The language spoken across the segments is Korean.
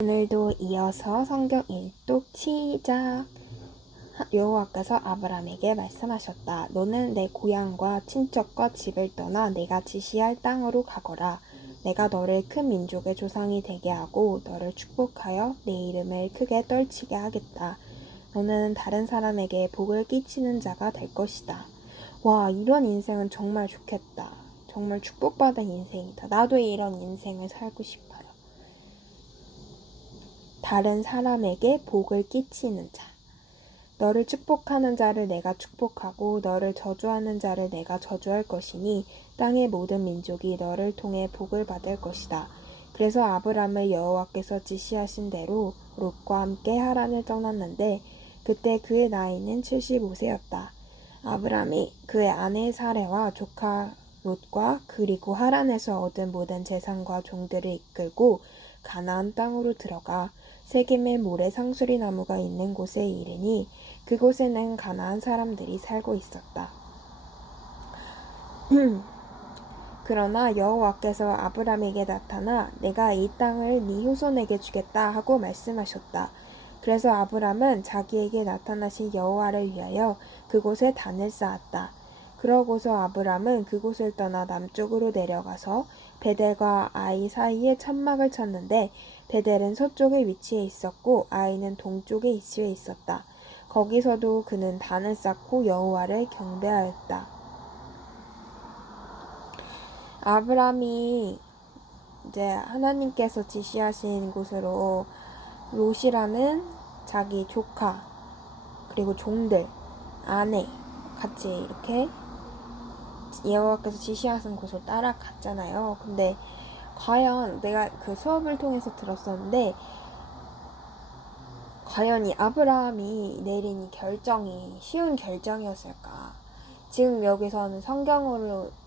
오늘도 이어서 성경 일독 시작. 여호와께서 아브람에게 말씀하셨다. 너는 내 고향과 친척과 집을 떠나 내가 지시할 땅으로 가거라. 내가 너를 큰 민족의 조상이 되게 하고 너를 축복하여 내 이름을 크게 떨치게 하겠다. 너는 다른 사람에게 복을 끼치는 자가 될 것이다. 와, 이런 인생은 정말 좋겠다. 정말 축복받은 인생이다. 나도 이런 인생을 살고 싶어요. 다른 사람에게 복을 끼치는 자. 너를 축복하는 자를 내가 축복하고 너를 저주하는 자를 내가 저주할 것이니 땅의 모든 민족이 너를 통해 복을 받을 것이다. 그래서 아브람을 여호와께서 지시하신 대로 롯과 함께 하란을 떠났는데 그때 그의 나이는 75세였다. 아브람이 그의 아내 사레와 조카 롯과 그리고 하란에서 얻은 모든 재산과 종들을 이끌고 가나안 땅으로 들어가 세겜의 모래 상수리 나무가 있는 곳에 이르니 그곳에는 가나안 사람들이 살고 있었다. 그러나 여호와께서 아브람에게 나타나 내가 이 땅을 네 후손에게 주겠다 하고 말씀하셨다. 그래서 아브람은 자기에게 나타나신 여호와를 위하여 그곳에 단을 쌓았다. 그러고서 아브람은 그곳을 떠나 남쪽으로 내려가서 베델과 아이 사이에 천막을 쳤는데 베델은 서쪽에 위치해 있었고 아이는 동쪽에 위치해 있었다. 거기서도 그는 단을 쌓고 여호와를 경배하였다. 아브람이 이제 하나님께서 지시하신 곳으로 롯이라는 자기 조카 그리고 종들 아내 같이 이렇게 여호와께서 지시하신 곳으로 따라갔잖아요. 근데 과연 내가 그 수업을 통해서 들었었는데 과연 이 아브라함이 내린 이 결정이 쉬운 결정이었을까? 지금 여기서는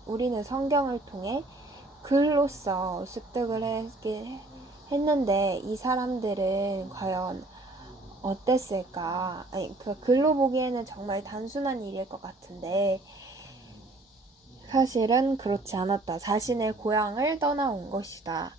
우리는 성경을 통해 글로써 습득을 했는데 이 사람들은 과연 어땠을까? 아니, 그 글로 보기에는 정말 단순한 일일 것 같은데 사실은 그렇지 않았다. 자신의 고향을 떠나온 것이다.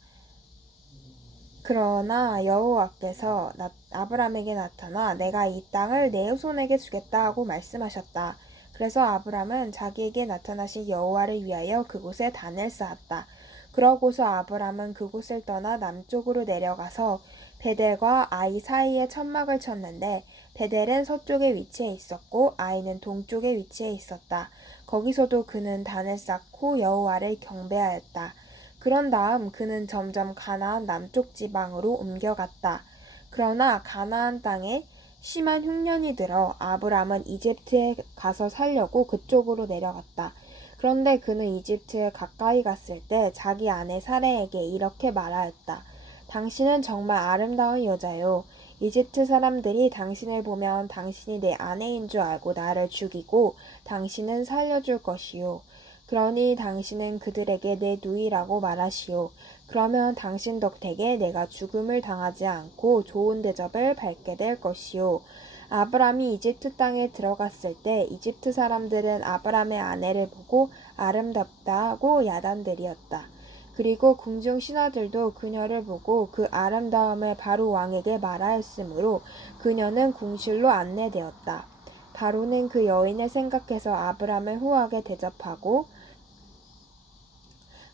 그러나 여호와께서 아브람에게 나타나 내가 이 땅을 내 후손에게 주겠다 하고 말씀하셨다. 그래서 아브람은 자기에게 나타나신 여호와를 위하여 그곳에 단을 쌓았다. 그러고서 아브람은 그곳을 떠나 남쪽으로 내려가서 베델과 아이 사이에 천막을 쳤는데 베델은 서쪽에 위치해 있었고 아이는 동쪽에 위치해 있었다. 거기서도 그는 단을 쌓고 여호와를 경배하였다. 그런 다음 그는 점점 가나안 남쪽 지방으로 옮겨갔다. 그러나 가나안 땅에 심한 흉년이 들어 아브람은 이집트에 가서 살려고 그쪽으로 내려갔다. 그런데 그는 이집트에 가까이 갔을 때 자기 아내 사레에게 이렇게 말하였다. 당신은 정말 아름다운 여자요. 이집트 사람들이 당신을 보면 당신이 내 아내인 줄 알고 나를 죽이고 당신은 살려줄 것이요. 그러니 당신은 그들에게 내 누이라고 말하시오. 그러면 당신 덕택에 내가 죽음을 당하지 않고 좋은 대접을 받게 될 것이오. 아브람이 이집트 땅에 들어갔을 때 이집트 사람들은 아브람의 아내를 보고 아름답다고 야단들이었다. 그리고 궁중 신하들도 그녀를 보고 그 아름다움을 바로 왕에게 말하였으므로 그녀는 궁실로 안내되었다. 바로는 그 여인을 생각해서 아브람을 후하게 대접하고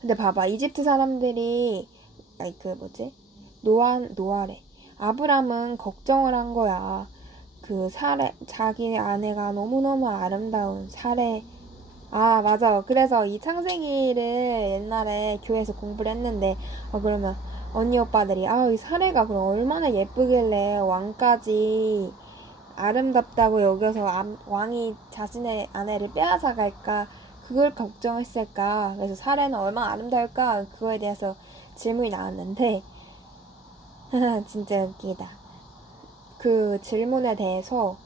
근데 봐봐 이집트 사람들이 노아래 아브람은 걱정을 한 거야. 그 자기 아내가 너무너무 아름다운 사례 맞아. 그래서 이 창세기를 옛날에 교회에서 공부를 했는데 그러면 언니 오빠들이 이 사례가 그럼 얼마나 예쁘길래 왕까지 아름답다고 여겨서 왕이 자신의 아내를 빼앗아 갈까 그걸 걱정했을까. 그래서 사례는 얼마나 아름다울까 그거에 대해서 질문이 나왔는데 진짜 웃기다. 그 질문에 대해서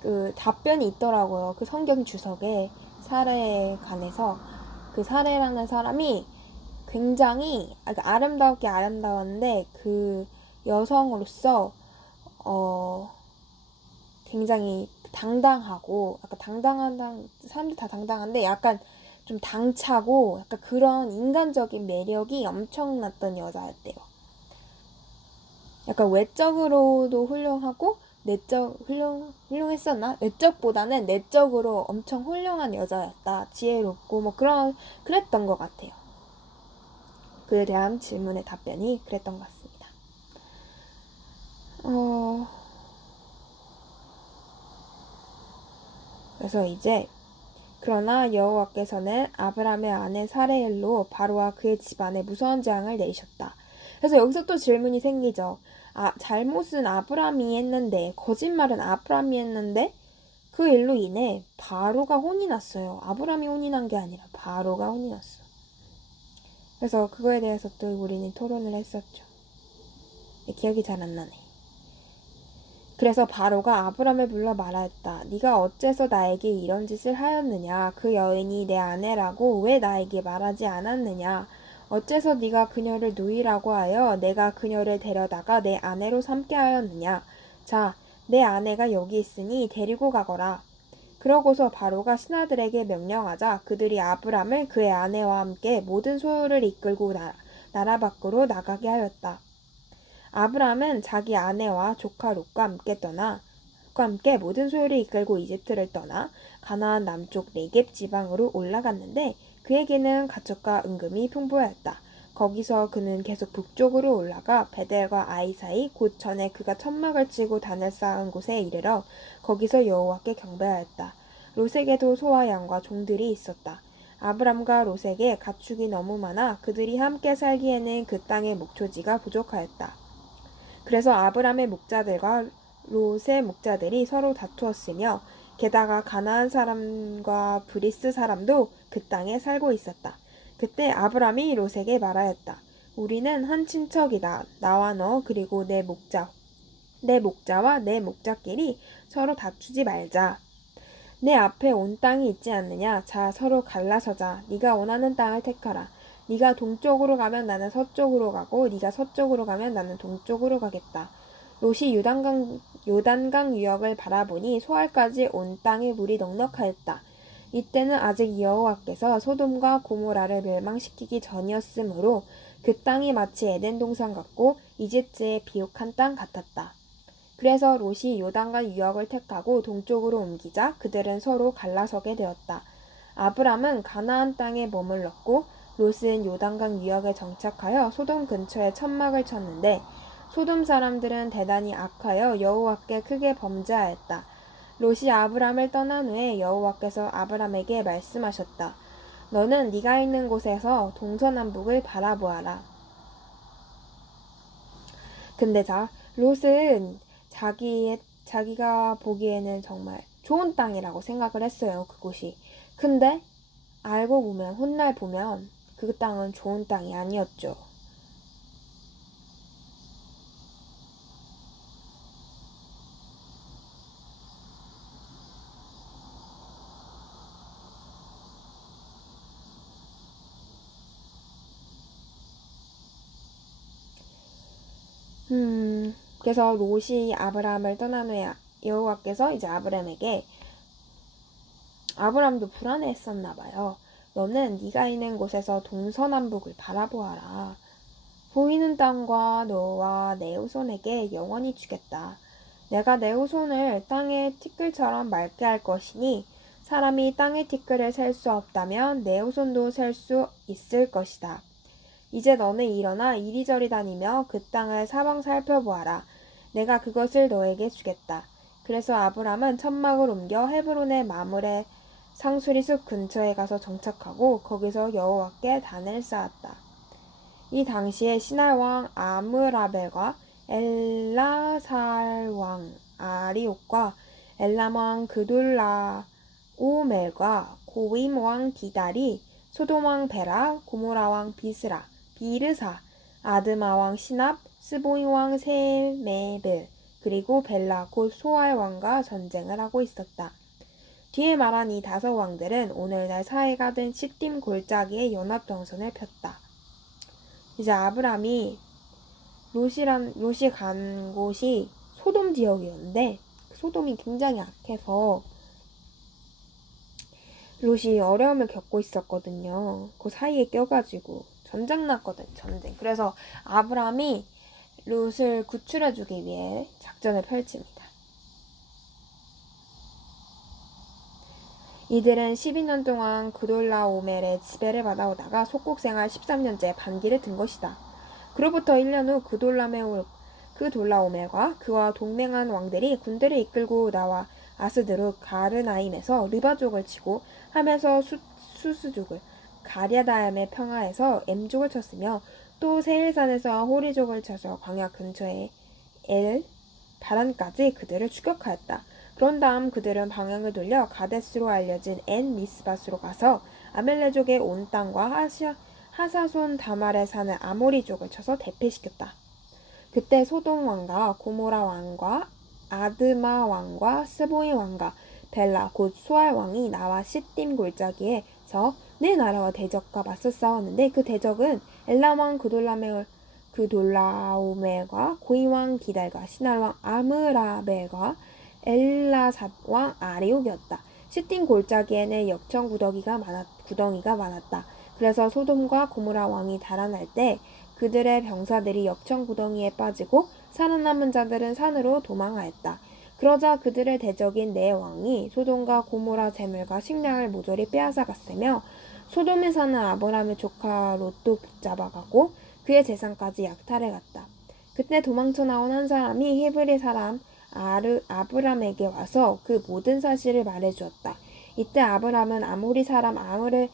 그 답변이 있더라고요. 그 성경 주석에 사례에 관해서 그 사례라는 사람이 굉장히 아름답게 아름다웠는데 그 여성으로서 굉장히 당당하고 약간 당당한 사람들 다 당당한데 약간 좀 당차고 약간 그런 인간적인 매력이 엄청났던 여자였대요. 약간 외적으로도 훌륭하고 훌륭했었나? 외적보다는 내적으로 엄청 훌륭한 여자였다. 지혜롭고 그랬던 것 같아요. 그에 대한 질문의 답변이 그랬던 것 같습니다. 그래서 이제 그러나 여호와께서는 아브람의 아내 사레일로 바로와 그의 집안에 무서운 재앙을 내리셨다. 그래서 여기서 또 질문이 생기죠. 잘못은 아브람이 했는데, 거짓말은 아브람이 했는데, 그 일로 인해 바로가 혼이 났어요. 아브람이 혼이 난 게 아니라 바로가 혼이 났어. 그래서 그거에 대해서 또 우리는 토론을 했었죠. 기억이 잘 안 나네. 그래서 바로가 아브람을 불러 말하였다. 네가 어째서 나에게 이런 짓을 하였느냐? 그 여인이 내 아내라고 왜 나에게 말하지 않았느냐? 어째서 네가 그녀를 누이라고 하여 내가 그녀를 데려다가 내 아내로 삼게 하였느냐? 자, 내 아내가 여기 있으니 데리고 가거라. 그러고서 바로가 신하들에게 명령하자 그들이 아브람을 그의 아내와 함께 모든 소유를 이끌고 나라 밖으로 나가게 하였다. 아브람은 자기 아내와 조카 롯과 함께 모든 소유를 이끌고 이집트를 떠나 가나안 남쪽 네겝 지방으로 올라갔는데 그에게는 가축과 은금이 풍부하였다. 거기서 그는 계속 북쪽으로 올라가 베델과 아이 사이 곧 전에 그가 천막을 치고 단을 쌓은 곳에 이르러 거기서 여호와께 경배하였다. 롯에게도 소와 양과 종들이 있었다. 아브람과 롯에게 가축이 너무 많아 그들이 함께 살기에는 그 땅의 목초지가 부족하였다. 그래서 아브람의 목자들과 롯의 목자들이 서로 다투었으며 게다가 가나안 사람과 브리스 사람도 그 땅에 살고 있었다. 그때 아브람이 롯에게 말하였다. 우리는 한 친척이다. 나와 너 그리고 내 목자와 내 목자끼리 서로 다투지 말자. 내 앞에 온 땅이 있지 않느냐? 자, 서로 갈라서자. 네가 원하는 땅을 택하라. 네가 동쪽으로 가면 나는 서쪽으로 가고 네가 서쪽으로 가면 나는 동쪽으로 가겠다. 롯이 요단강 유역을 바라보니 소알까지 온 땅에 물이 넉넉하였다. 이때는 아직 여호와께서 소돔과 고모라를 멸망시키기 전이었으므로 그 땅이 마치 에덴 동산 같고 이집트의 비옥한 땅 같았다. 그래서 롯이 요단강 유역을 택하고 동쪽으로 옮기자 그들은 서로 갈라서게 되었다. 아브람은 가나안 땅에 머물렀고 롯은 요단강 유역에 정착하여 소돔 근처에 천막을 쳤는데 소돔 사람들은 대단히 악하여 여호와께 크게 범죄하였다. 롯이 아브람을 떠난 후에 여호와께서 아브람에게 말씀하셨다. 너는 네가 있는 곳에서 동서남북을 바라보아라. 근데 롯은 자기가 보기에는 정말 좋은 땅이라고 생각을 했어요, 그곳이. 근데 알고 보면, 훗날 보면 그 땅은 좋은 땅이 아니었죠. 그래서 롯이 아브라함을 떠난 후에 여호와께서 이제 아브람도 불안해했었나 봐요. 너는 네가 있는 곳에서 동서남북을 바라보아라. 보이는 땅과 너와 내 후손에게 영원히 주겠다. 내가 내 후손을 땅의 티끌처럼 맑게 할 것이니 사람이 땅의 티끌을 셀 수 없다면 내 후손도 셀 수 있을 것이다. 이제 너는 일어나 이리저리 다니며 그 땅을 사방 살펴보아라. 내가 그것을 너에게 주겠다. 그래서 아브람은 천막을 옮겨 헤브론의 마물의 상수리숲 근처에 가서 정착하고 거기서 여호와께 단을 쌓았다. 이 당시에 시날 왕 아므라벨과 엘라살 왕 아리옥과 엘람 왕 그둘라오멜과 고임 왕 디달이 소돔 왕 베라, 고모라 왕 비르사, 아드마 왕 시납, 스보임 왕 세메벨, 그리고 벨라 곧 소알 왕과 전쟁을 하고 있었다. 뒤에 말한 이 5왕들은 오늘날 사해가 된 시딤 골짜기에 연합정선을 폈다. 이제 아브람이 롯이 간 곳이 소돔 지역이었는데 소돔이 굉장히 악해서 롯이 어려움을 겪고 있었거든요. 그 사이에 껴가지고 전쟁 났거든, 전쟁. 그래서 아브람이 롯을 구출해주기 위해 작전을 펼칩니다. 이들은 12년 동안 그돌라오멜의 지배를 받아오다가 속국생활 13년째 반기를 든 것이다. 그로부터 1년 후 그돌라오멜과 그와 동맹한 왕들이 군대를 이끌고 나와 아스드룩 가르나임에서 르바족을 치고 함에서 수스족을 가랴다임의 평화에서 엠족을 쳤으며 또 세일산에서 호리족을 쳐서 광야 근처의 엘 바란까지 그들을 추격하였다. 그런 다음 그들은 방향을 돌려 가데스로 알려진 엔 미스바스로 가서 아멜레족의 온 땅과 하사손 다말에 사는 아모리족을 쳐서 대패시켰다. 그때 소돔 왕과 고모라 왕과 아드마 왕과 스보이 왕과 벨라 곧 수알 왕이 나와 시딤 골짜기에서 네 나라와 대적과 맞서 싸웠는데 그 대적은 엘람 왕 그돌라오멜과 고이왕 기달과 시날왕 아므라벨과 엘라삽 왕 아리옥이었다. 시딤 골짜기에는 역청 구덩이가 많았다. 그래서 소돔과 고모라 왕이 달아날 때 그들의 병사들이 역청 구덩이에 빠지고 살아남은 자들은 산으로 도망하였다. 그러자 그들의 대적인 네 왕이 소돔과 고모라 재물과 식량을 모조리 빼앗아갔으며 소돔에 사는 아브람의 조카 롯도 붙잡아가고 그의 재산까지 약탈해갔다. 그때 도망쳐 나온 한 사람이 히브리 사람 아브람에게 와서 그 모든 사실을 말해주었다. 이때 아브람은 아모리 사람 아므르의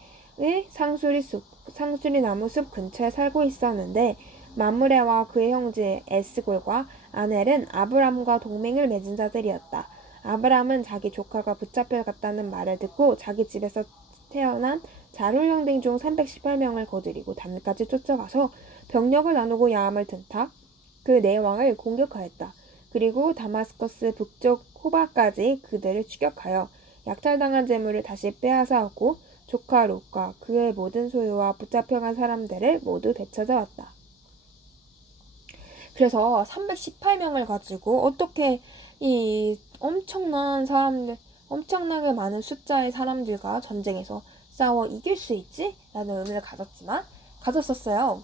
상수리 나무 숲 근처에 살고 있었는데 마므레와 그의 형제 에스골과 아넬은 아브람과 동맹을 맺은 자들이었다. 아브람은 자기 조카가 붙잡혀갔다는 말을 듣고 자기 집에서 태어난 자룰령들 중 318명을 거느리고 단까지 쫓아가서 병력을 나누고 야함을 튼타 그 네 왕을 공격하였다. 그리고 다마스커스 북쪽 호바까지 그들을 추격하여 약탈당한 재물을 다시 빼앗아오고 조카 롯과 그의 모든 소유와 붙잡혀간 사람들을 모두 되찾아왔다. 그래서 318명을 가지고 어떻게 이 엄청나게 많은 숫자의 사람들과 전쟁에서 싸워 이길 수 있지? 라는 의문을 가졌었어요.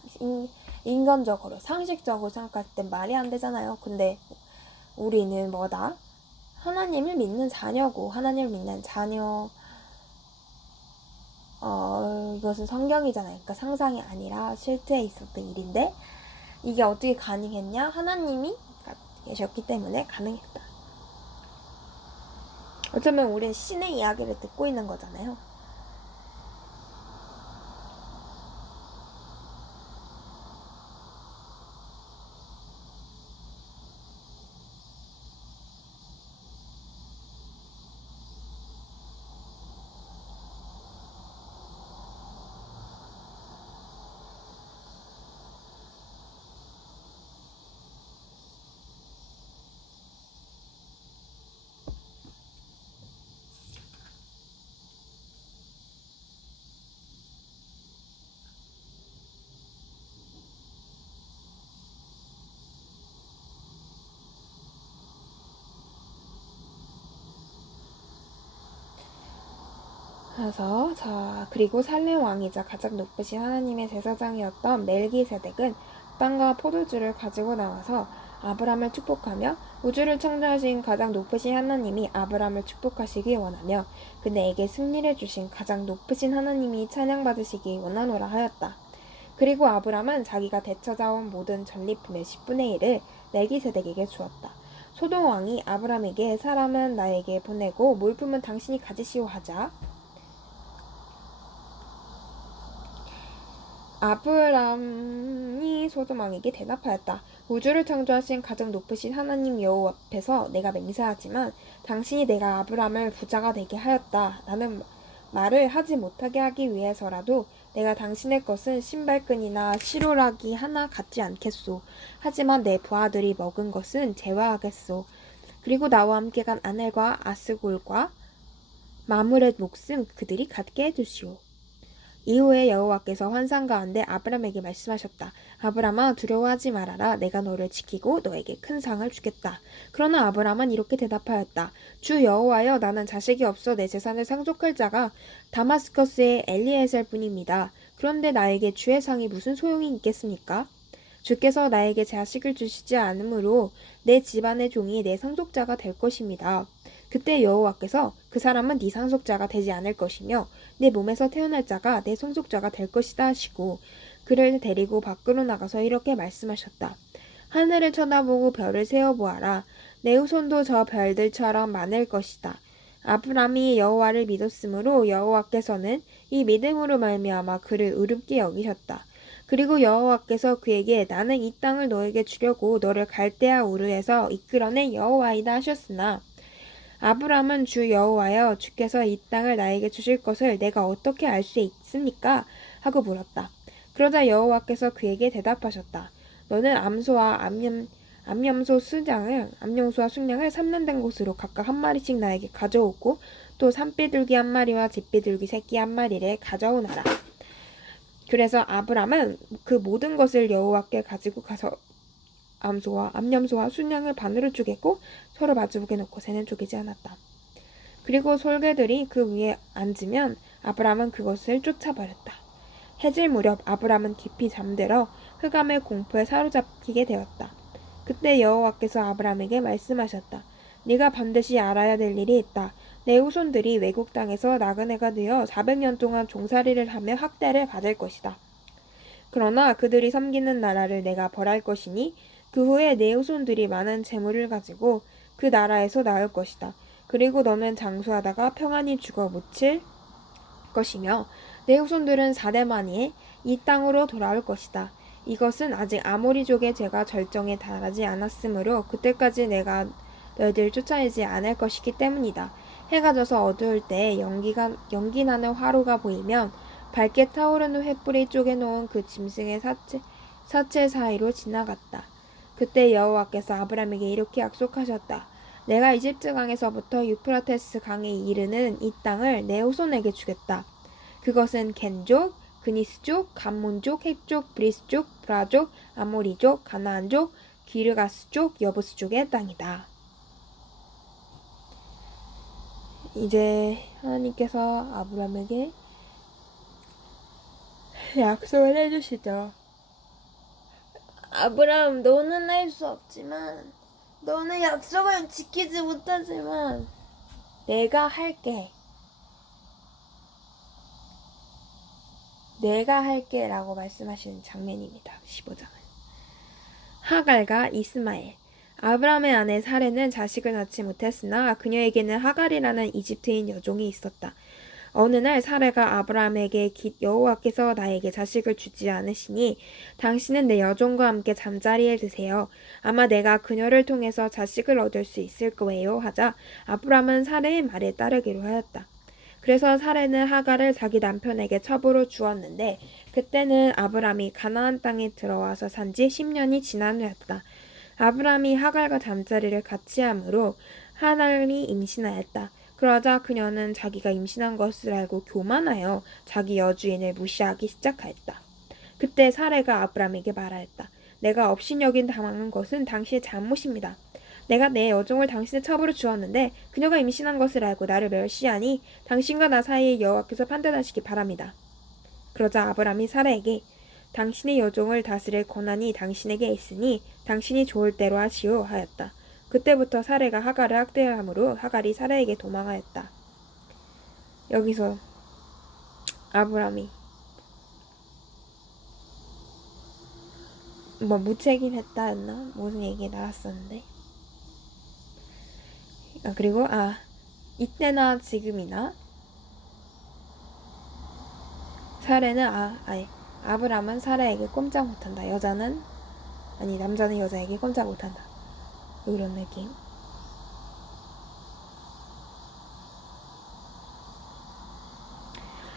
인간적으로, 상식적으로 생각할 땐 말이 안 되잖아요. 근데 우리는 뭐다? 하나님을 믿는 자녀고, 하나님을 믿는 자녀, 이것은 성경이잖아요. 그러니까 상상이 아니라 실제에 있었던 일인데, 이게 어떻게 가능했냐? 하나님이 계셨기 때문에 가능했다. 어쩌면 우리는 신의 이야기를 듣고 있는 거잖아요. 그리고 살렘 왕이자 가장 높으신 하나님의 제사장이었던 멜기세덱은 빵과 포도주를 가지고 나와서 아브람을 축복하며 우주를 창조하신 가장 높으신 하나님이 아브람을 축복하시기 원하며 그네에게 승리를 주신 가장 높으신 하나님이 찬양받으시기 원하노라 하였다. 그리고 아브람은 자기가 되찾아온 모든 전리품의 10분의 1을 멜기세덱에게 주었다. 소돔 왕이 아브람에게 사람은 나에게 보내고 물품은 당신이 가지시오 하자 아브람이 소돔 왕에게 대답하였다. 우주를 창조하신 가장 높으신 하나님 여호와 앞에서 내가 맹세하지만 당신이 내가 아브람을 부자가 되게 하였다 라는 말을 하지 못하게 하기 위해서라도 내가 당신의 것은 신발끈이나 시로락이 하나 갖지 않겠소. 하지만 내 부하들이 먹은 것은 제화하겠소. 그리고 나와 함께 간 아넬과 아스골과 마므렛 목숨 그들이 갖게 해주시오. 이후에 여호와께서 환상 가운데 아브람에게 말씀하셨다. 아브람아 두려워하지 말아라. 내가 너를 지키고 너에게 큰 상을 주겠다. 그러나 아브람은 이렇게 대답하였다. 주 여호와여 나는 자식이 없어 내 재산을 상속할 자가 다마스커스의 엘리에셀 뿐입니다. 그런데 나에게 주의 상이 무슨 소용이 있겠습니까? 주께서 나에게 자식을 주시지 않으므로 내 집안의 종이 내 상속자가 될 것입니다. 그때 여호와께서 그 사람은 네 상속자가 되지 않을 것이며 내 몸에서 태어날 자가 내 상속자가 될 것이다 하시고 그를 데리고 밖으로 나가서 이렇게 말씀하셨다. 하늘을 쳐다보고 별을 세어보아라. 내 후손도 저 별들처럼 많을 것이다. 아브람이 여호와를 믿었으므로 여호와께서는 이 믿음으로 말미암아 그를 의롭게 여기셨다. 그리고 여호와께서 그에게 나는 이 땅을 너에게 주려고 너를 갈대아 우르에서 이끌어낸 여호와이다 하셨으나 아브람은 주 여호와여 주께서 이 땅을 나에게 주실 것을 내가 어떻게 알 수 있습니까? 하고 물었다. 그러자 여호와께서 그에게 대답하셨다. 너는 암염소와 순양을 삼년된 곳으로 각각 한 마리씩 나에게 가져오고 또 산비둘기 한 마리와 집비둘기 새끼 한 마리를 가져오너라. 그래서 아브람은 그 모든 것을 여호와께 가지고 가서 암염소와 순양을 반으로 쪼개고 서로 마주보게 놓고 새는 쪼개지 않았다. 그리고 솔개들이 그 위에 앉으면 아브람은 그것을 쫓아버렸다. 해질 무렵 아브람은 깊이 잠들어 흑암의 공포에 사로잡히게 되었다. 그때 여호와께서 아브람에게 말씀하셨다. 네가 반드시 알아야 될 일이 있다. 내 후손들이 외국 땅에서 나그네가 되어 400년 동안 종살이를 하며 학대를 받을 것이다. 그러나 그들이 섬기는 나라를 내가 벌할 것이니 그 후에 내 후손들이 많은 재물을 가지고 그 나라에서 나올 것이다. 그리고 너는 장수하다가 평안히 죽어 묻힐 것이며 내 후손들은 4대 만에 이 땅으로 돌아올 것이다. 이것은 아직 아모리족의 죄가 절정에 달하지 않았으므로 그때까지 내가 너희들 쫓아내지 않을 것이기 때문이다. 해가 져서 어두울 때 연기 나는 화로가 보이면 밝게 타오르는 횃불이 쪼개놓은 그 짐승의 사체 사이로 지나갔다. 그때 여호와께서 아브람에게 이렇게 약속하셨다. 내가 이집트 강에서부터 유프라테스 강에 이르는 이 땅을 내 후손에게 주겠다. 그것은 겐족, 그니스족, 감몬족, 헷족, 브리스족, 브라족, 아모리족, 가나안족, 기르가스족, 여부스족의 땅이다. 이제 하나님께서 아브람에게 약속을 해주시죠. 아브람, 너는 할 수 없지만, 너는 약속을 지키지 못하지만, 내가 할게. 내가 할게 라고 말씀하시는 장면입니다. 15장은. 하갈과 이스마엘. 아브람의 아내 사레는 자식을 낳지 못했으나 그녀에게는 하갈이라는 이집트인 여종이 있었다. 어느 날 사레가 아브람에게 여호와께서 나에게 자식을 주지 않으시니 당신은 내 여종과 함께 잠자리에 드세요. 아마 내가 그녀를 통해서 자식을 얻을 수 있을 거예요 하자 아브람은 사레의 말에 따르기로 하였다. 그래서 사레는 하갈을 자기 남편에게 첩으로 주었는데 그때는 아브람이 가나안 땅에 들어와서 산 지 10년이 지난 후였다. 아브람이 하갈과 잠자리를 같이 함으로 하갈이 임신하였다. 그러자 그녀는 자기가 임신한 것을 알고 교만하여 자기 여주인을 무시하기 시작하였다. 그때 사레가 아브람에게 말하였다. 내가 업신여긴 당한 것은 당신의 잘못입니다. 내가 내 여종을 당신의 첩으로 주었는데 그녀가 임신한 것을 알고 나를 멸시하니 당신과 나 사이에 여호와께서 판단하시기 바랍니다. 그러자 아브람이 사라에게 당신의 여종을 다스릴 권한이 당신에게 있으니 당신이 좋을 대로 하시오 하였다. 그때부터 사레가 하갈을 학대하므로 하갈이 사라에게 도망하였다. 여기서 아브람이 무책임했다였나? 무슨 얘기 나왔었는데 그리고 이때나 지금이나 사레는 아브람은 사라에게 꼼짝 못한다. 남자는 여자에게 꼼짝 못한다. 이런 느낌.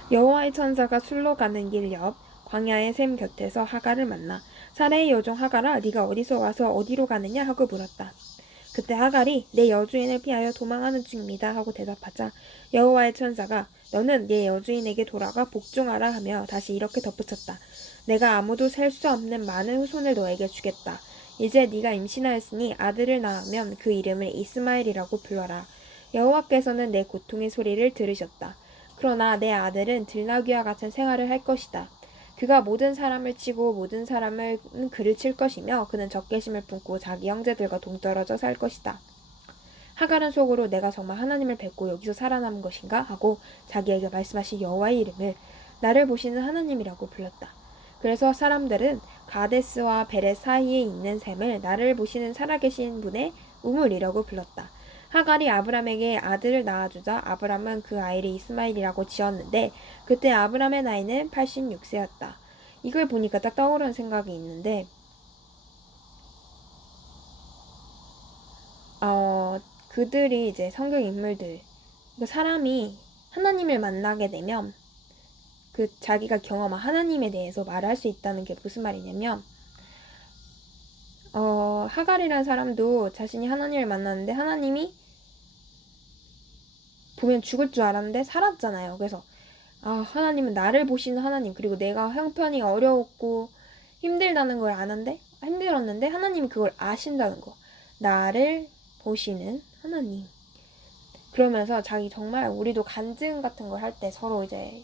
여호와의 천사가 술로 가는 길 옆 광야의 샘 곁에서 하갈을 만나 사라의 여종 하갈아 네가 어디서 와서 어디로 가느냐 하고 물었다. 그때 하갈이 내 여주인을 피하여 도망하는 중입니다 하고 대답하자 여호와의 천사가 너는 네 여주인에게 돌아가 복종하라 하며 다시 이렇게 덧붙였다. 내가 아무도 셀 수 없는 많은 후손을 너에게 주겠다. 이제 네가 임신하였으니 아들을 낳으면 그 이름을 이스마엘이라고 불러라. 여호와께서는 내 고통의 소리를 들으셨다. 그러나 내 아들은 들나귀와 같은 생활을 할 것이다. 그가 모든 사람을 치고 모든 사람을 그를 칠 것이며 그는 적개심을 품고 자기 형제들과 동떨어져 살 것이다. 하갈은 속으로 내가 정말 하나님을 뵙고 여기서 살아남은 것인가 하고 자기에게 말씀하신 여호와의 이름을 나를 보시는 하나님이라고 불렀다. 그래서 사람들은 가데스와 베렛 사이에 있는 샘을 나를 보시는 살아계신 분의 우물이라고 불렀다. 하갈이 아브람에게 아들을 낳아주자 아브람은 그 아이를 이스마엘이라고 지었는데 그때 아브람의 나이는 86세였다. 이걸 보니까 딱 떠오르는 생각이 있는데 그들이 이제 성경 인물들, 사람이 하나님을 만나게 되면 그 자기가 경험한 하나님에 대해서 말할 수 있다는 게 무슨 말이냐면 하갈이라는 사람도 자신이 하나님을 만났는데 하나님이 보면 죽을 줄 알았는데 살았잖아요. 그래서 하나님은 나를 보시는 하나님, 그리고 내가 형편이 어려웠고 힘들다는 걸 아는데 힘들었는데 하나님이 그걸 아신다는 거. 나를 보시는 하나님. 그러면서 자기 정말 우리도 간증 같은 걸 할 때 서로 이제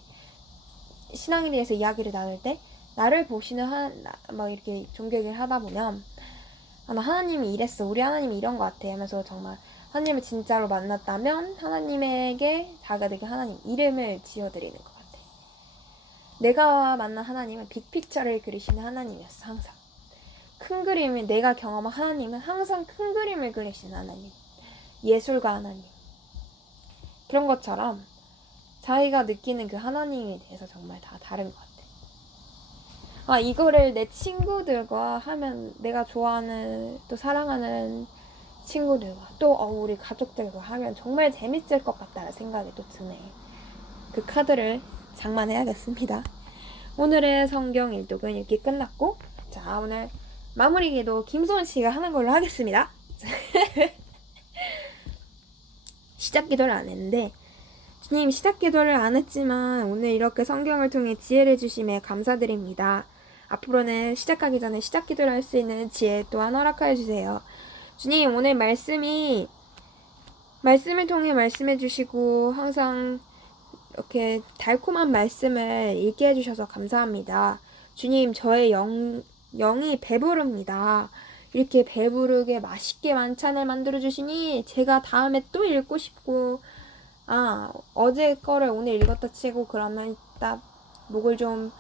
신앙에 대해서 이야기를 나눌 때 나를 보시는 막 이렇게 종교얘기를 하다 보면 나 하나님이 이랬어, 우리 하나님이 이런 것 같아 하면서 정말 하나님을 진짜로 만났다면 하나님에게 자기들에게 하나님 이름을 지어드리는 것 같아. 내가 만난 하나님은 빅픽처를 그리시는 하나님이었어. 항상 큰 그림을, 내가 경험한 하나님은 항상 큰 그림을 그리시는 하나님, 예술가 하나님. 그런 것처럼 자기가 느끼는 그 하나님에 대해서 정말 다 다른 것 같아. 이거를 내 친구들과 하면, 내가 좋아하는 또 사랑하는 친구들과 또 우리 가족들과 하면 정말 재밌을 것 같다는 생각이 또 드네. 그 카드를 장만해야겠습니다. 오늘의 성경 일독은 이렇게 끝났고, 자, 오늘 마무리 기도 김소은 씨가 하는 걸로 하겠습니다. 시작 기도를 안 했는데, 주님, 시작 기도를 안 했지만 오늘 이렇게 성경을 통해 지혜를 주심에 감사드립니다. 앞으로는 시작하기 전에 시작 기도를 할 수 있는 지혜 또한 허락하여 주세요. 주님, 오늘 말씀을 통해 말씀해 주시고 항상 이렇게 달콤한 말씀을 읽게 해주셔서 감사합니다. 주님, 저의 영이 배부릅니다. 이렇게 배부르게 맛있게 만찬을 만들어 주시니 제가 다음에 또 읽고 싶고, 어제 거를 오늘 읽었다 치고 그러면 딱 목을 좀